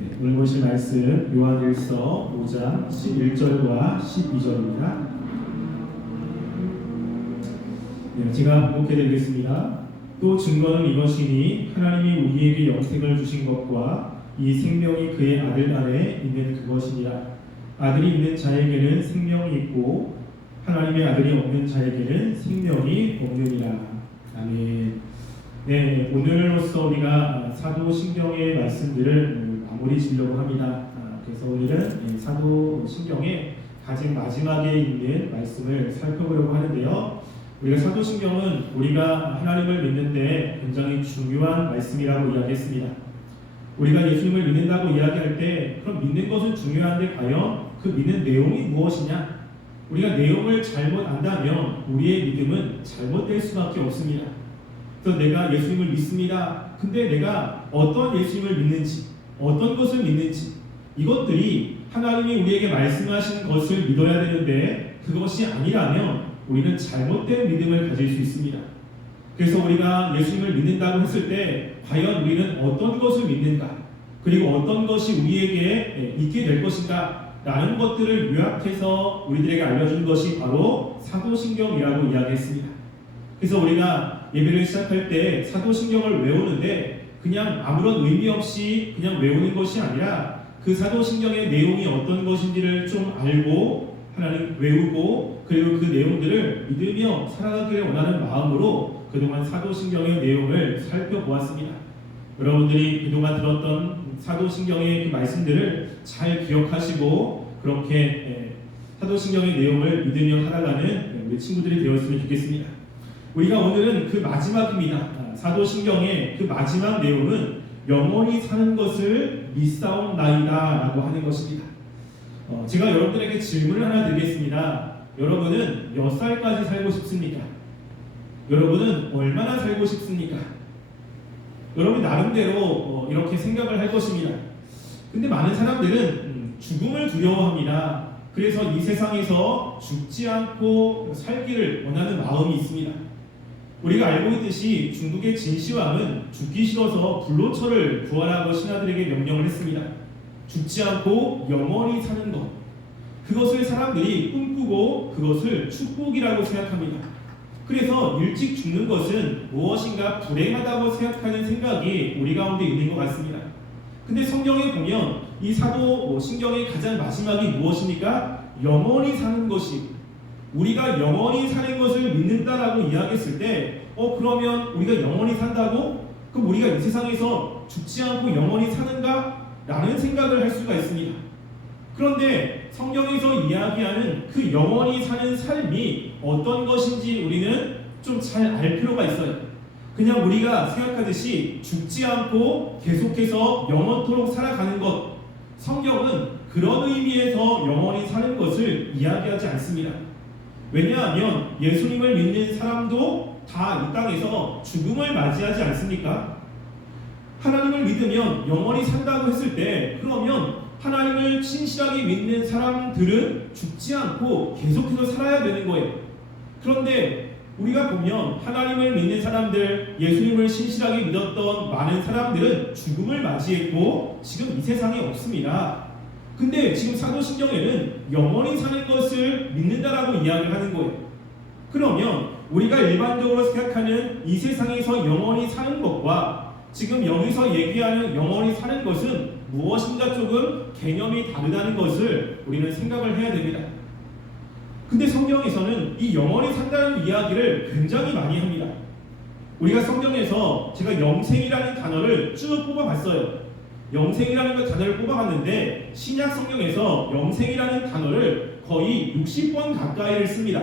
오늘 보실 말씀 요한일서 5장 11절과 12절입니다. 제가 봉독해드리겠습니다. 또 증거는 이것이니 하나님이 우리에게 영생을 주신 것과 이 생명이 그의 아들 안에 있는 그것이니라. 아들이 있는 자에게는 생명이 있고 하나님의 아들이 없는 자에게는 생명이 없느니라. 아멘. 네, 오늘로써 우리가 사도신경의 말씀들을 마무리 지려고 합니다. 그래서 오늘은 사도신경의 가장 마지막에 있는 말씀을 살펴보려고 하는데요. 우리가 사도신경은 우리가 하나님을 믿는데 굉장히 중요한 말씀이라고 이야기했습니다. 우리가 예수님을 믿는다고 이야기할 때 그럼 믿는 것은 중요한데 과연 그 믿는 내용이 무엇이냐? 우리가 내용을 잘못 안다면 우리의 믿음은 잘못될 수밖에 없습니다. 그래서 내가 예수님을 믿습니다. 근데 내가 어떤 예수님을 믿는지, 어떤 것을 믿는지, 이것들이 하나님이 우리에게 말씀하신 것을 믿어야 되는데 그것이 아니라면 우리는 잘못된 믿음을 가질 수 있습니다. 그래서 우리가 예수님을 믿는다고 했을 때 과연 우리는 어떤 것을 믿는가, 그리고 어떤 것이 우리에게 있게 될 것인가 라는 것들을 요약해서 우리들에게 알려준 것이 바로 사도신경이라고 이야기했습니다. 그래서 우리가 예배를 시작할 때 사도신경을 외우는데 그냥 아무런 의미 없이 그냥 외우는 것이 아니라 그 사도신경의 내용이 어떤 것인지를 좀 알고 하나님 외우고 그리고 그 내용들을 믿으며 살아가기를 원하는 마음으로 그동안 사도신경의 내용을 살펴보았습니다. 여러분들이 그동안 들었던 사도신경의 그 말씀들을 잘 기억하시고 그렇게 사도신경의 내용을 믿으며 살아가는 우리 친구들이 되었으면 좋겠습니다. 우리가 오늘은 그 마지막입니다. 사도신경의 그 마지막 내용은 영원히 사는 것을 믿사옵나이다 라고 하는 것입니다. 제가 여러분들에게 질문을 하나 드리겠습니다. 여러분은 몇 살까지 살고 싶습니까? 여러분은 얼마나 살고 싶습니까? 여러분 나름대로 이렇게 생각을 할 것입니다. 근데 많은 사람들은 죽음을 두려워합니다. 그래서 이 세상에서 죽지 않고 살기를 원하는 마음이 있습니다. 우리가 알고 있듯이 중국의 진시황은 죽기 싫어서 불로처를 구하라고 신하들에게 명령을 했습니다. 죽지 않고 영원히 사는 것, 그것을 사람들이 꿈꾸고 그것을 축복이라고 생각합니다. 그래서 일찍 죽는 것은 무엇인가 불행하다고 생각하는 생각이 우리 가운데 있는 것 같습니다. 근데 성경에 보면 이 사도신경의 가장 마지막이 무엇입니까? 영원히 사는 것이, 우리가 영원히 사는 것을 믿는다라고 이야기했을 때 그러면 우리가 영원히 산다고? 그럼 우리가 이 세상에서 죽지 않고 영원히 사는가? 라는 생각을 할 수가 있습니다. 그런데 성경에서 이야기하는 그 영원히 사는 삶이 어떤 것인지 우리는 좀 잘 알 필요가 있어요. 그냥 우리가 생각하듯이 죽지 않고 계속해서 영원토록 살아가는 것, 성경은 그런 의미에서 영원히 사는 것을 이야기하지 않습니다. 왜냐하면 예수님을 믿는 사람도 다 이 땅에서 죽음을 맞이하지 않습니까? 하나님을 믿으면 영원히 산다고 했을 때 그러면 하나님을 신실하게 믿는 사람들은 죽지 않고 계속해서 살아야 되는 거예요. 그런데 우리가 보면 하나님을 믿는 사람들, 예수님을 신실하게 믿었던 많은 사람들은 죽음을 맞이했고 지금 이 세상에 없습니다. 근데 지금 사도신경에는 영원히 사는 것을 믿는다라고 이야기를 하는 거예요. 그러면 우리가 일반적으로 생각하는 이 세상에서 영원히 사는 것과 지금 여기서 얘기하는 영원히 사는 것은 무엇인가 조금 개념이 다르다는 것을 우리는 생각을 해야 됩니다. 근데 성경에서는 이 영원히 산다는 이야기를 굉장히 많이 합니다. 우리가 성경에서 제가 영생이라는 단어를 쭉 뽑아봤어요. 영생이라는 단어를 뽑아봤는데 신약 성경에서 영생이라는 단어를 거의 60번 가까이를 씁니다.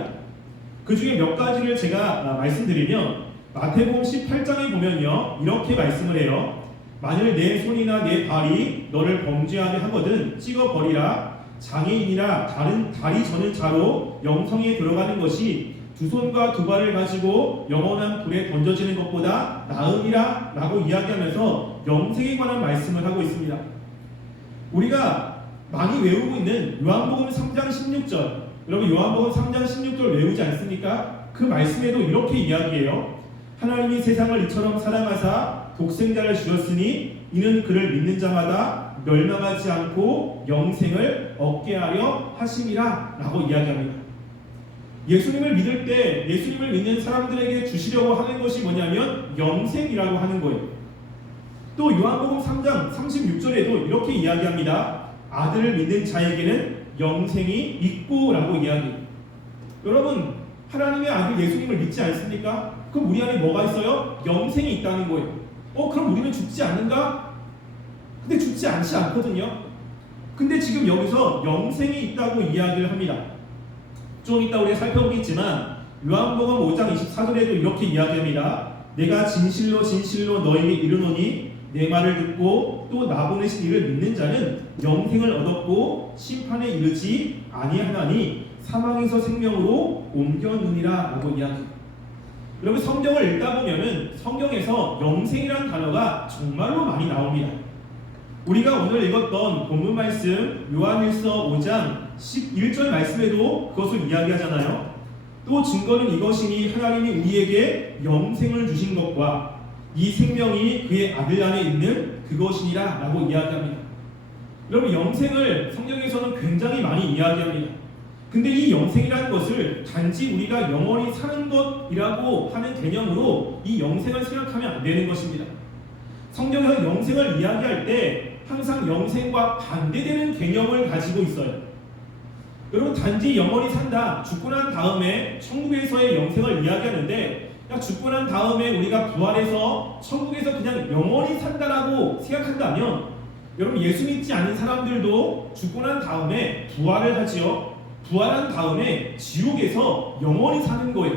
그 중에 몇 가지를 제가 말씀드리면 마태복음 18장에 보면요 이렇게 말씀을 해요. 만일 내 손이나 내 발이 너를 범죄하게 하거든 찍어버리라. 장애인이라 다리 저는 자로 영성에 들어가는 것이 두 손과 두 발을 가지고 영원한 불에 던져지는 것보다 나음이라 라고 이야기하면서 영생에 관한 말씀을 하고 있습니다. 우리가 많이 외우고 있는 요한복음 3장 16절, 여러분 요한복음 3장 16절 외우지 않습니까? 그 말씀에도 이렇게 이야기해요. 하나님이 세상을 이처럼 사랑하사 독생자를 주셨으니 이는 그를 믿는 자마다 멸망하지 않고 영생을 얻게 하려 하심이라 라고 이야기합니다. 예수님을 믿을 때 예수님을 믿는 사람들에게 주시려고 하는 것이 뭐냐면 영생이라고 하는 거예요. 또 요한복음 3장 36절에도 이렇게 이야기합니다. 아들을 믿는 자에게는 영생이 있고 라고 이야기해요. 여러분, 하나님의 아들 예수님을 믿지 않습니까? 그럼 우리 안에 뭐가 있어요? 영생이 있다는 거예요. 그럼 우리는 죽지 않는가? 근데 죽지 않지 않거든요. 근데 지금 여기서 영생이 있다고 이야기를 합니다. 좀 이따 우리가 살펴보겠지만 요한복음 5장 24절에도 이렇게 이야기합니다. 내가 진실로 진실로 너에게 이르노니 내 말을 듣고 또 나 보내신 이를 믿는 자는 영생을 얻었고 심판에 이르지 아니하나니 사망에서 생명으로 옮겨느니라 라고 이야기합니다. 여러분, 성경을 읽다 보면은 성경에서 영생이라는 단어가 정말로 많이 나옵니다. 우리가 오늘 읽었던 본문 말씀 요한일서 5장 11절 말씀에도 그것을 이야기하잖아요. 또 증거는 이것이니 하나님이 우리에게 영생을 주신 것과 이 생명이 그의 아들 안에 있는 그것이니라 라고 이야기합니다. 여러분, 영생을 성경에서는 굉장히 많이 이야기합니다. 근데 이 영생이라는 것을 단지 우리가 영원히 사는 것이라고 하는 개념으로 이 영생을 생각하면 안 되는 것입니다. 성경에서 영생을 이야기할 때 항상 영생과 반대되는 개념을 가지고 있어요. 여러분, 단지 영원히 산다, 죽고 난 다음에 천국에서의 영생을 이야기하는데, 죽고 난 다음에 우리가 부활해서 천국에서 그냥 영원히 산다라고 생각한다면, 여러분, 예수 믿지 않는 사람들도 죽고 난 다음에 부활을 하지요. 부활한 다음에 지옥에서 영원히 사는 거예요.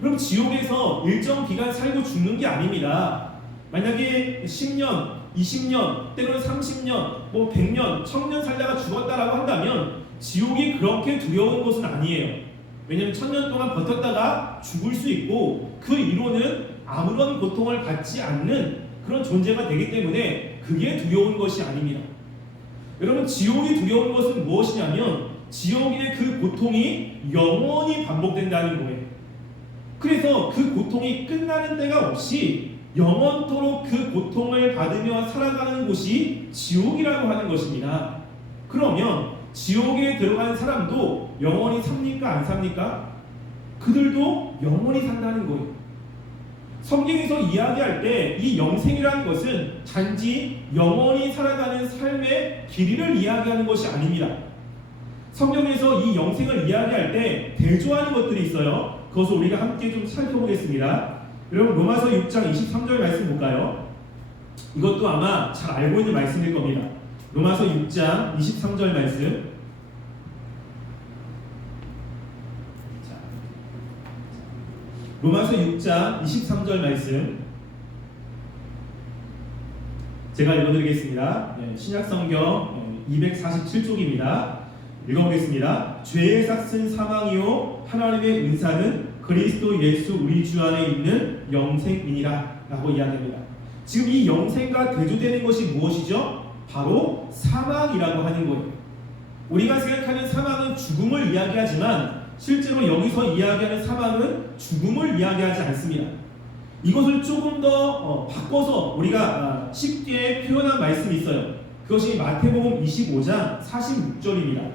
그럼 지옥에서 일정 기간 살고 죽는 게 아닙니다. 만약에 10년, 20년, 때로는 30년, 100년, 1000년 살다가 죽었다라고 한다면 지옥이 그렇게 두려운 것은 아니에요. 왜냐하면 1000년 동안 버텼다가 죽을 수 있고 그 이후로는 아무런 고통을 받지 않는 그런 존재가 되기 때문에 그게 두려운 것이 아닙니다. 여러분, 지옥이 두려운 것은 무엇이냐면 지옥의 그 고통이 영원히 반복된다는 거예요. 그래서 그 고통이 끝나는 데가 없이 영원토록 그 고통을 받으며 살아가는 곳이 지옥이라고 하는 것입니다. 그러면 지옥에 들어간 사람도 영원히 삽니까? 안 삽니까? 그들도 영원히 산다는 거예요. 성경에서 이야기할 때 이 영생이라는 것은 단지 영원히 살아가는 삶의 길이를 이야기하는 것이 아닙니다. 성경에서 이 영생을 이야기할 때 대조하는 것들이 있어요. 그것을 우리가 함께 좀 살펴보겠습니다. 여러분, 로마서 6장 23절 말씀 볼까요? 이것도 아마 잘 알고 있는 말씀일 겁니다. 로마서 6장 23절 말씀. 로마서 6장 23절 말씀 제가 읽어드리겠습니다. 신약성경 247쪽입니다. 읽어보겠습니다. 죄의 삭은 사망이요 하나님의 은사는 그리스도 예수 우리 주 안에 있는 영생이니라 라고 이야기합니다. 지금 이 영생과 대조되는 것이 무엇이죠? 바로 사망이라고 하는 거예요. 우리가 생각하는 사망은 죽음을 이야기하지만 실제로 여기서 이야기하는 사망은 죽음을 이야기하지 않습니다. 이것을 조금 더 바꿔서 우리가 쉽게 표현한 말씀이 있어요. 그것이 마태복음 25장 46절입니다.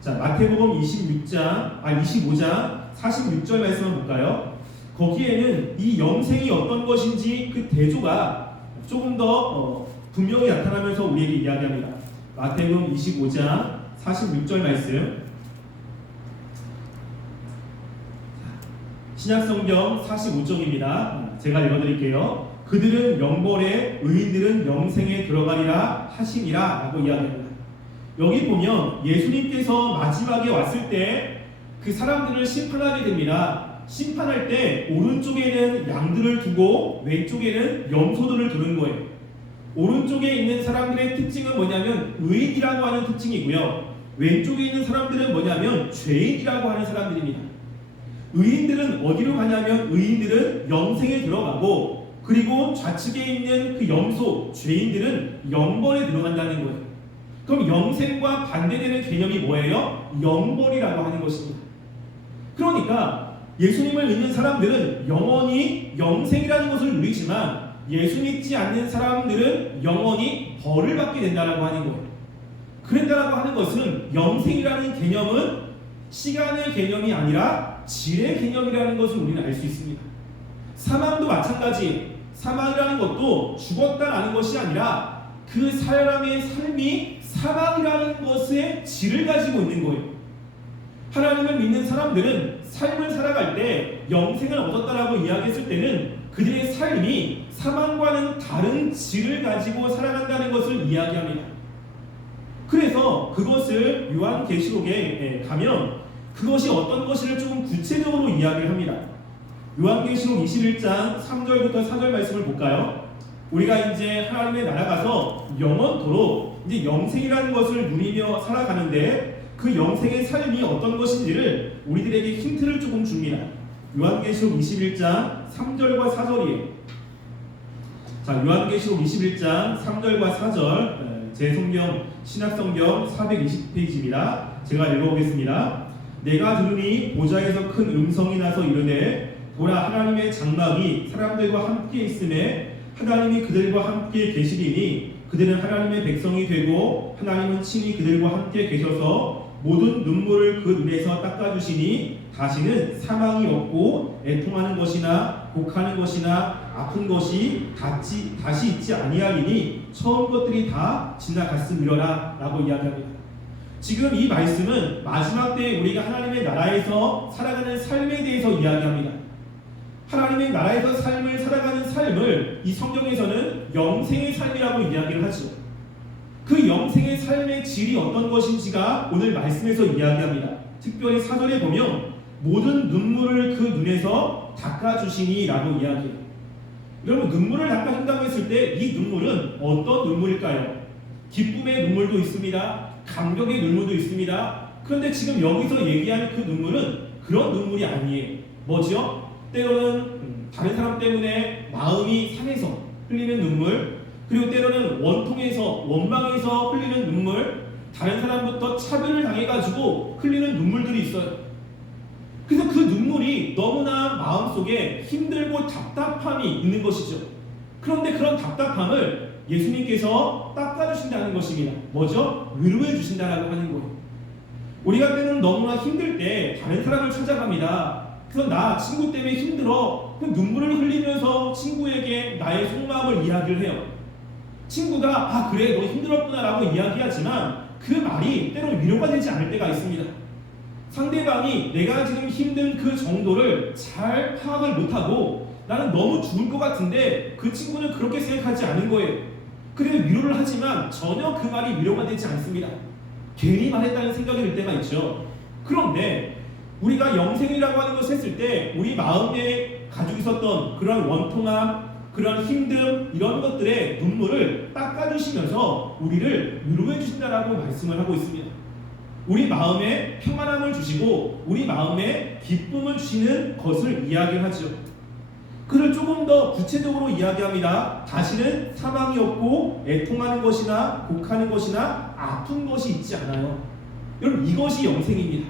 자, 마태복음 25장 46절 말씀을 볼까요? 거기에는 이 영생이 어떤 것인지 그 대조가 조금 더 분명히 나타나면서 우리에게 이야기합니다. 마태복음 25장 46절 말씀. 신약성경 45쪽입니다. 제가 읽어드릴게요. 그들은 영벌에 의인들은 영생에 들어가리라 하시니라 라고 이야기합니다. 여기 보면 예수님께서 마지막에 왔을 때 그 사람들을 심판하게 됩니다. 심판할 때 오른쪽에는 양들을 두고 왼쪽에는 염소들을 두는 거예요. 오른쪽에 있는 사람들의 특징은 뭐냐면 의인이라고 하는 특징이고요. 왼쪽에 있는 사람들은 뭐냐면 죄인이라고 하는 사람들입니다. 의인들은 어디로 가냐면 의인들은 영생에 들어가고, 그리고 좌측에 있는 그 염소 죄인들은 영벌에 들어간다는 거예요. 그럼 영생과 반대되는 개념이 뭐예요? 영벌이라고 하는 것입니다. 그러니까 예수님을 믿는 사람들은 영원히 영생이라는 것을 누리지만 예수 믿지 않는 사람들은 영원히 벌을 받게 된다라고 하는 거예요. 그랬다라고 하는 것은 영생이라는 개념은 시간의 개념이 아니라 질의 개념이라는 것을 우리는 알 수 있습니다. 사망도 마찬가지. 사망이라는 것도 죽었다라는 것이 아니라 그 사람의 삶이 사망이라는 것의 질을 가지고 있는 거예요. 하나님을 믿는 사람들은 삶을 살아갈 때 영생을 얻었다라고 이야기했을 때는 그들의 삶이 사망과는 다른 질을 가지고 살아간다는 것을 이야기합니다. 그래서 그것을 요한계시록에 가면 그것이 어떤 것인지를 조금 구체적으로 이야기를 합니다. 요한계시록 21장 3절부터 4절 말씀을 볼까요? 우리가 이제 하나님의 나라 가서 영원토록 이제 영생이라는 것을 누리며 살아가는데 그 영생의 삶이 어떤 것인지를 우리들에게 힌트를 조금 줍니다. 요한계시록 21장 3절과 4절이에요. 자, 요한계시록 21장 3절과 4절 제 성경 신약성경 420페이지입니다. 제가 읽어보겠습니다. 내가 들으니 보좌에서 큰 음성이 나서 이르되 보라 하나님의 장막이 사람들과 함께 있음에 하나님이 그들과 함께 계시리니 그들은 하나님의 백성이 되고 하나님은 친히 그들과 함께 계셔서 모든 눈물을 그 눈에서 닦아주시니 다시는 사망이 없고 애통하는 것이나 곡하는 것이나 아픈 것이 다시 있지 아니하리니 처음 것들이 다 지나갔음이로라 라고 이야기합니다. 지금 이 말씀은 마지막 때에 우리가 하나님의 나라에서 살아가는 삶에 대해서 이야기합니다. 하나님의 나라에서 삶을 살아가는 삶을 이 성경에서는 영생의 삶이라고 이야기를 하죠. 그 영생의 삶의 질이 어떤 것인지가 오늘 말씀에서 이야기합니다. 특별히 4절에 보면 모든 눈물을 그 눈에서 닦아주시니 라고 이야기해요. 여러분, 눈물을 닦아준다고 했을 때 이 눈물은 어떤 눈물일까요? 기쁨의 눈물도 있습니다. 감격의 눈물도 있습니다. 그런데 지금 여기서 얘기하는 그 눈물은 그런 눈물이 아니에요. 뭐죠? 때로는 다른 사람 때문에 마음이 상해서 흘리는 눈물, 그리고 때로는 원통해서 원망해서 흘리는 눈물, 다른 사람부터 차별을 당해가지고 흘리는 눈물들이 있어요. 그래서 그 눈물이 너무나 마음속에 힘들고 답답함이 있는 것이죠. 그런데 그런 답답함을 예수님께서 닦아주신다는 것입니다. 뭐죠? 위로해 주신다라고 하는 거예요. 우리가 때로는 너무나 힘들 때 다른 사람을 찾아갑니다. 그래서 나 친구 때문에 힘들어. 눈물을 흘리면서 친구에게 나의 속마음을 이야기를 해요. 친구가 그래 너 힘들었구나 라고 이야기하지만 그 말이 때로는 위로가 되지 않을 때가 있습니다. 상대방이 내가 지금 힘든 그 정도를 잘 파악을 못하고 나는 너무 죽을 것 같은데 그 친구는 그렇게 생각하지 않은 거예요. 그래서 위로를 하지만 전혀 그 말이 위로가 되지 않습니다. 괜히 말했다는 생각이 들 때가 있죠. 그런데 우리가 영생이라고 하는 것을 했을 때 우리 마음에 가지고 있었던 그런 원통함, 그런 힘듦, 이런 것들의 눈물을 닦아주시면서 우리를 위로해 주신다라고 말씀을 하고 있습니다. 우리 마음에 평안함을 주시고 우리 마음에 기쁨을 주시는 것을 이야기하죠. 그를 조금 더 구체적으로 이야기합니다. 다시는 사망이 없고 애통하는 것이나 곡하는 것이나 아픈 것이 있지 않아요. 여러분, 이것이 영생입니다.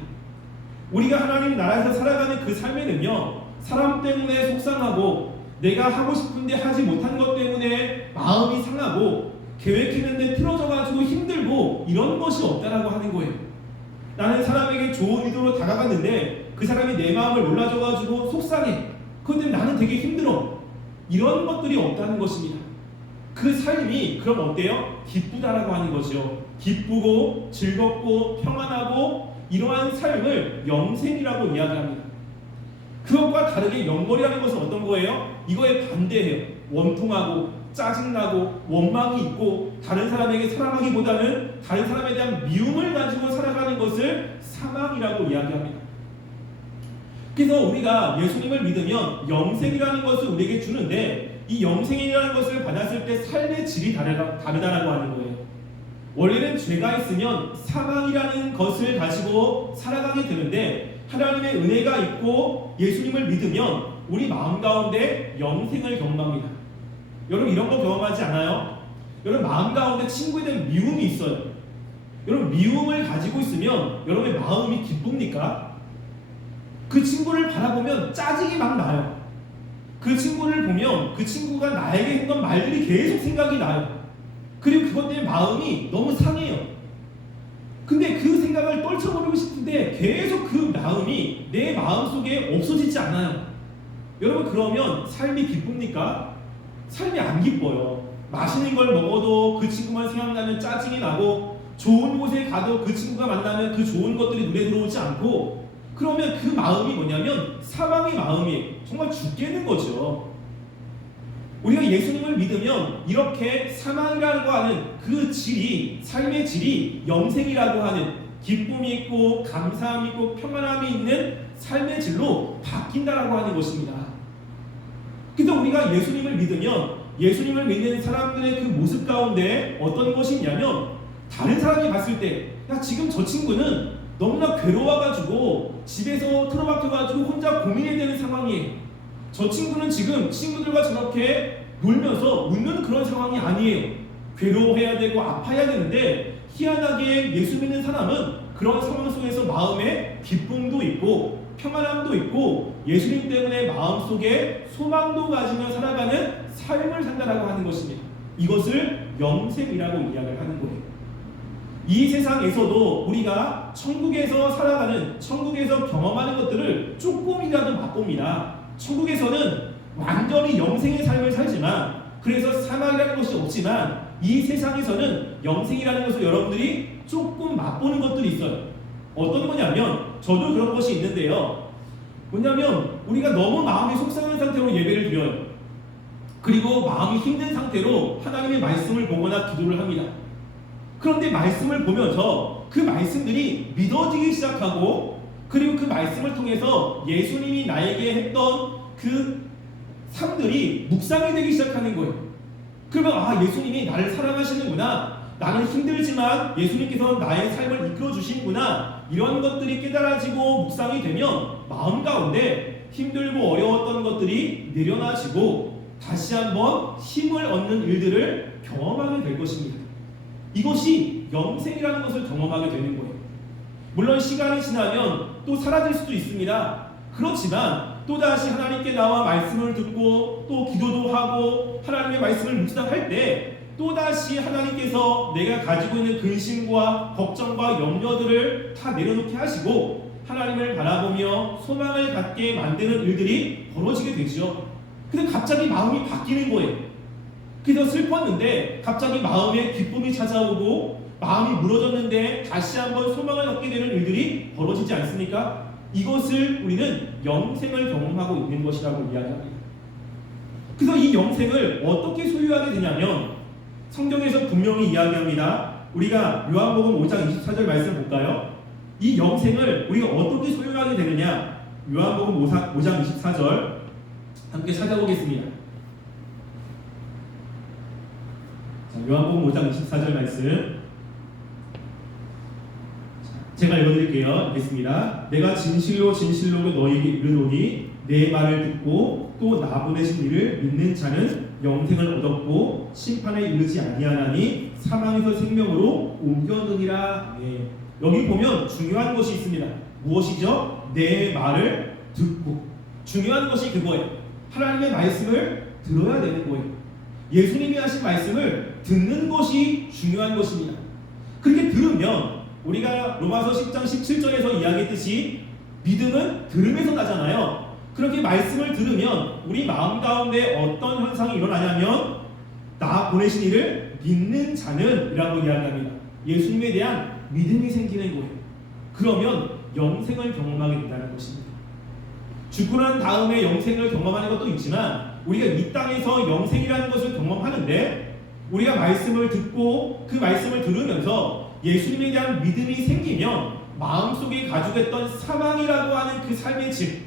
우리가 하나님 나라에서 살아가는 그 삶에는요, 사람 때문에 속상하고 내가 하고 싶은데 하지 못한 것 때문에 마음이 상하고 계획했는데 틀어져가지고 힘들고 이런 것이 없다라고 하는 거예요. 나는 사람에게 좋은 의도로 다가갔는데 그 사람이 내 마음을 몰라줘가지고 속상해. 그것 때문에 나는 되게 힘들어. 이런 것들이 없다는 것입니다. 그 삶이 그럼 어때요? 기쁘다라고 하는 거죠. 기쁘고 즐겁고 평안하고 이러한 삶을 영생이라고 이야기합니다. 그것과 다르게 영벌이라는 것은 어떤 거예요? 이거에 반대해요. 원통하고 짜증나고 원망이 있고 다른 사람에게 사랑하기보다는 다른 사람에 대한 미움을 가지고 살아가는 것을 사망이라고 이야기합니다. 그래서 우리가 예수님을 믿으면 영생이라는 것을 우리에게 주는데 이 영생이라는 것을 받았을 때 삶의 질이 다르다라고 하는 거예요. 원래는 죄가 있으면 사망이라는 것을 가지고 살아가게 되는데 하나님의 은혜가 있고 예수님을 믿으면 우리 마음 가운데 영생을 경험합니다. 여러분, 이런 거 경험하지 않아요? 여러분, 마음 가운데 친구에 대한 미움이 있어요. 여러분, 미움을 가지고 있으면 여러분의 마음이 기쁩니까? 그 친구를 바라보면 짜증이 막 나요. 그 친구를 보면 그 친구가 나에게 했던 말들이 계속 생각이 나요. 그리고 그것 때문에 마음이 너무 상해요. 근데 그 생각을 떨쳐버리고 싶은데 계속 그 마음이 내 마음속에 없어지지 않아요. 여러분, 그러면 삶이 기쁩니까? 삶이 안 기뻐요. 맛있는 걸 먹어도 그 친구만 생각나면 짜증이 나고, 좋은 곳에 가도 그 친구가 만나면 그 좋은 것들이 눈에 들어오지 않고, 그러면 그 마음이 뭐냐면 사망의 마음이에요. 정말 죽겠는 거죠. 우리가 예수님을 믿으면 이렇게 사망이라고 하는 그 질이, 삶의 질이 영생이라고 하는 기쁨이 있고 감사함이 있고 평안함이 있는 삶의 질로 바뀐다라고 하는 것입니다. 그래서 우리가 예수님을 믿으면 예수님을 믿는 사람들의 그 모습 가운데 어떤 것이 있냐면, 다른 사람이 봤을 때 야, 지금 저 친구는 너무나 괴로워가지고 집에서 틀어박혀가지고 혼자 고민해야 되는 상황이에요. 저 친구는 지금 친구들과 저렇게 놀면서 웃는 그런 상황이 아니에요. 괴로워해야 되고 아파야 되는데, 희한하게 예수 믿는 사람은 그런 상황 속에서 마음에 기쁨도 있고 평안함도 있고 예수님 때문에 마음속에 소망도 가지며 살아가는 삶을 산다라고 하는 것입니다. 이것을 영생이라고 이야기를 하는 거예요. 이 세상에서도 우리가 천국에서 살아가는, 천국에서 경험하는 것들을 조금이라도 맛봅니다. 천국에서는 완전히 영생의 삶을 살지만, 그래서 사망이라는 것이 없지만, 이 세상에서는 영생이라는 것을 여러분들이 조금 맛보는 것들이 있어요. 어떤 거냐면, 저도 그런 것이 있는데요. 뭐냐면 우리가 너무 마음이 속상한 상태로 예배를 드려요. 그리고 마음이 힘든 상태로 하나님의 말씀을 보거나 기도를 합니다. 그런데 말씀을 보면서 그 말씀들이 믿어지기 시작하고, 그리고 그 말씀을 통해서 예수님이 나에게 했던 그 삶들이 묵상이 되기 시작하는 거예요. 그러면 아, 예수님이 나를 사랑하시는구나, 나는 힘들지만 예수님께서 나의 삶을 이끌어 주시는구나, 이런 것들이 깨달아지고 묵상이 되면 마음 가운데 힘들고 어려웠던 것들이 내려놔지고 다시 한번 힘을 얻는 일들을 경험하게 될 것입니다. 이것이 영생이라는 것을 경험하게 되는 거예요. 물론 시간이 지나면 또 사라질 수도 있습니다. 그렇지만 또다시 하나님께 나와 말씀을 듣고 또 기도도 하고 하나님의 말씀을 묵상할 때 또다시 하나님께서 내가 가지고 있는 근심과 걱정과 염려들을 다 내려놓게 하시고 하나님을 바라보며 소망을 갖게 만드는 일들이 벌어지게 되죠. 근데 갑자기 마음이 바뀌는 거예요. 그래서 슬펐는데 갑자기 마음에 기쁨이 찾아오고, 마음이 무너졌는데 다시 한번 소망을 갖게 되는 일들이 벌어지지 않습니까? 이것을 우리는 영생을 경험하고 있는 것이라고 이야기합니다. 그래서 이 영생을 어떻게 소유하게 되냐면, 성경에서 분명히 이야기합니다. 우리가 요한복음 5장 24절 말씀 볼까요? 이 영생을 우리가 어떻게 소유하게 되느냐? 요한복음 5장 24절 함께 찾아보겠습니다. 요한복음 5장 24절 말씀 제가 읽어드릴게요. 읽겠습니다. 내가 진실로 진실로 너희에게 이르노니 내 말을 듣고 또 나 보내신 이를 믿는 자는 영생을 얻었고 심판에 이르지 아니하나니 사망에서 생명으로 옮겨느니라. 네. 여기 보면 중요한 것이 있습니다. 무엇이죠? 내 말을 듣고. 중요한 것이 그거예요. 하나님의 말씀을 들어야 되는 거예요. 예수님이 하신 말씀을 듣는 것이 중요한 것입니다. 그렇게 들으면 우리가 로마서 10장 17절에서 이야기했듯이 믿음은 들음에서 나잖아요. 그렇게 말씀을 들으면 우리 마음 가운데 어떤 현상이 일어나냐면 나 보내신 이를 믿는 자는 이라고 이야기합니다. 예수님에 대한 믿음이 생기는 거예요. 그러면 영생을 경험하게 된다는 것입니다. 죽고 난 다음에 영생을 경험하는 것도 있지만 우리가 이 땅에서 영생이라는 것을 경험하는데 우리가 말씀을 듣고 그 말씀을 들으면서 예수님에 대한 믿음이 생기면 마음속에 가지고 있던 사망이라고 하는 그 삶의 질,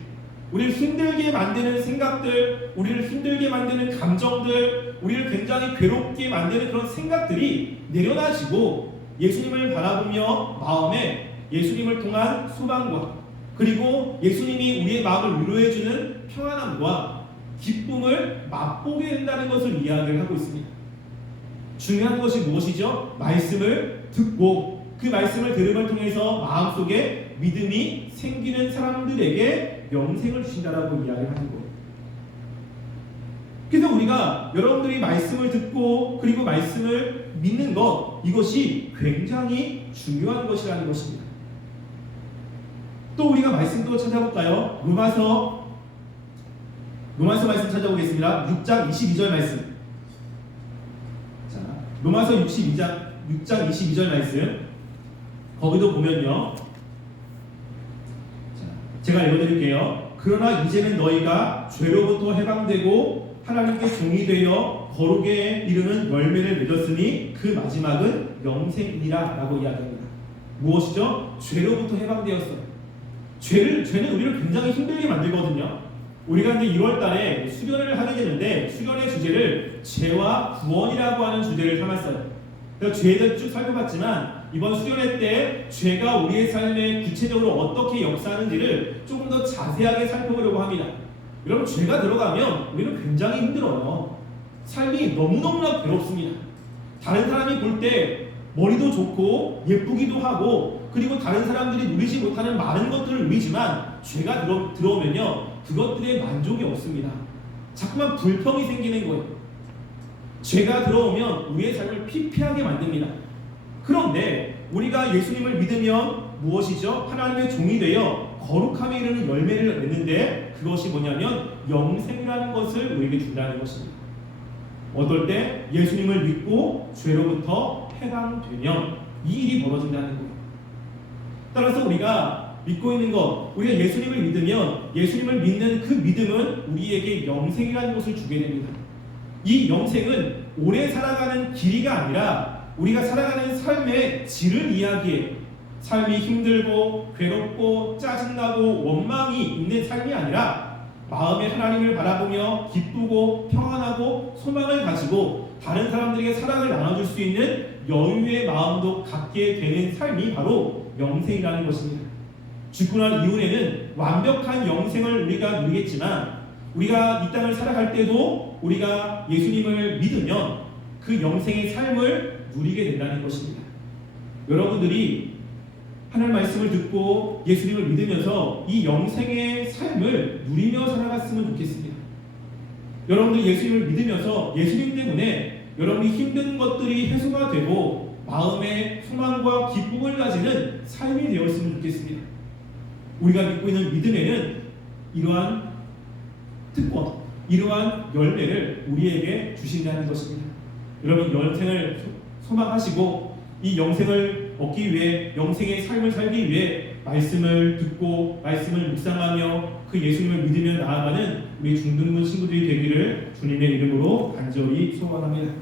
우리를 힘들게 만드는 생각들, 우리를 힘들게 만드는 감정들, 우리를 굉장히 괴롭게 만드는 그런 생각들이 내려놔지고 예수님을 바라보며 마음에 예수님을 통한 소망과 그리고 예수님이 우리의 마음을 위로해주는 평안함과 기쁨을 맛보게 된다는 것을 이야기를 하고 있습니다. 중요한 것이 무엇이죠? 말씀을 듣고 그 말씀을 들음을 통해서 마음속에 믿음이 생기는 사람들에게 영생을 주신다라고 이야기를 하는 거예요. 그래서 우리가 여러분들이 말씀을 듣고 그리고 말씀을 믿는 것, 이것이 굉장히 중요한 것이라는 것입니다. 또 우리가 말씀도 찾아볼까요? 로마서 말씀 찾아보겠습니다. 6장 22절 말씀. 자, 로마서 6장 22절 말씀. 거기도 보면요. 자, 제가 읽어드릴게요. 그러나 이제는 너희가 죄로부터 해방되고 하나님께 종이 되어 거룩에 이르는 열매를 맺었으니 그 마지막은 영생이니라 라고 이야기합니다. 무엇이죠? 죄로부터 해방되었어요. 죄는 우리를 굉장히 힘들게 만들거든요. 우리가 이제 1월 달에 수련을 하게 되는데 수련의 주제를 죄와 구원이라고 하는 주제를 삼았어요. 그래서 죄에 대해 쭉 살펴봤지만 이번 수련회 때 죄가 우리의 삶에 구체적으로 어떻게 역사하는지를 조금 더 자세하게 살펴보려고 합니다. 여러분, 죄가 들어가면 우리는 굉장히 힘들어요. 삶이 너무너무나 괴롭습니다. 다른 사람이 볼 때 머리도 좋고 예쁘기도 하고 그리고 다른 사람들이 누리지 못하는 많은 것들을 누리지만 죄가 들어오면요, 그것들에 만족이 없습니다. 자꾸만 불평이 생기는 거예요. 죄가 들어오면 우리의 삶을 피폐하게 만듭니다. 그런데 우리가 예수님을 믿으면 무엇이죠? 하나님의 종이 되어 거룩함에 이르는 열매를 맺는데 그것이 뭐냐면 영생이라는 것을 우리에게 준다는 것입니다. 어떨 때? 예수님을 믿고 죄로부터 해방되면 이 일이 벌어진다는 거예요. 따라서 우리가 믿고 있는 것, 우리가 예수님을 믿으면 예수님을 믿는 그 믿음은 우리에게 영생이라는 것을 주게 됩니다. 이 영생은 오래 살아가는 길이가 아니라 우리가 살아가는 삶의 질을 이야기해요. 삶이 힘들고 괴롭고 짜증나고 원망이 있는 삶이 아니라 마음에 하나님을 바라보며 기쁘고 평안하고 소망을 가지고 다른 사람들에게 사랑을 나눠줄 수 있는 여유의 마음도 갖게 되는 삶이 바로 영생이라는 것입니다. 죽고 난 이후에는 완벽한 영생을 우리가 누리겠지만 우리가 이 땅을 살아갈 때도 우리가 예수님을 믿으면 그 영생의 삶을 누리게 된다는 것입니다. 여러분들이 하나님 말씀을 듣고 예수님을 믿으면서 이 영생의 삶을 누리며 살아갔으면 좋겠습니다. 여러분들이 예수님을 믿으면서 예수님 때문에 여러분이 힘든 것들이 해소가 되고 마음의 소망과 기쁨을 가지는 삶이 되었으면 좋겠습니다. 우리가 믿고 있는 믿음에는 이러한 특권, 이러한 열매를 우리에게 주신다는 것입니다. 여러분, 영생을 소망하시고 이 영생을 얻기 위해 영생의 삶을 살기 위해 말씀을 듣고 말씀을 묵상하며 그 예수님을 믿으며 나아가는 우리 중등부 친구들이 되기를 주님의 이름으로 간절히 소원합니다.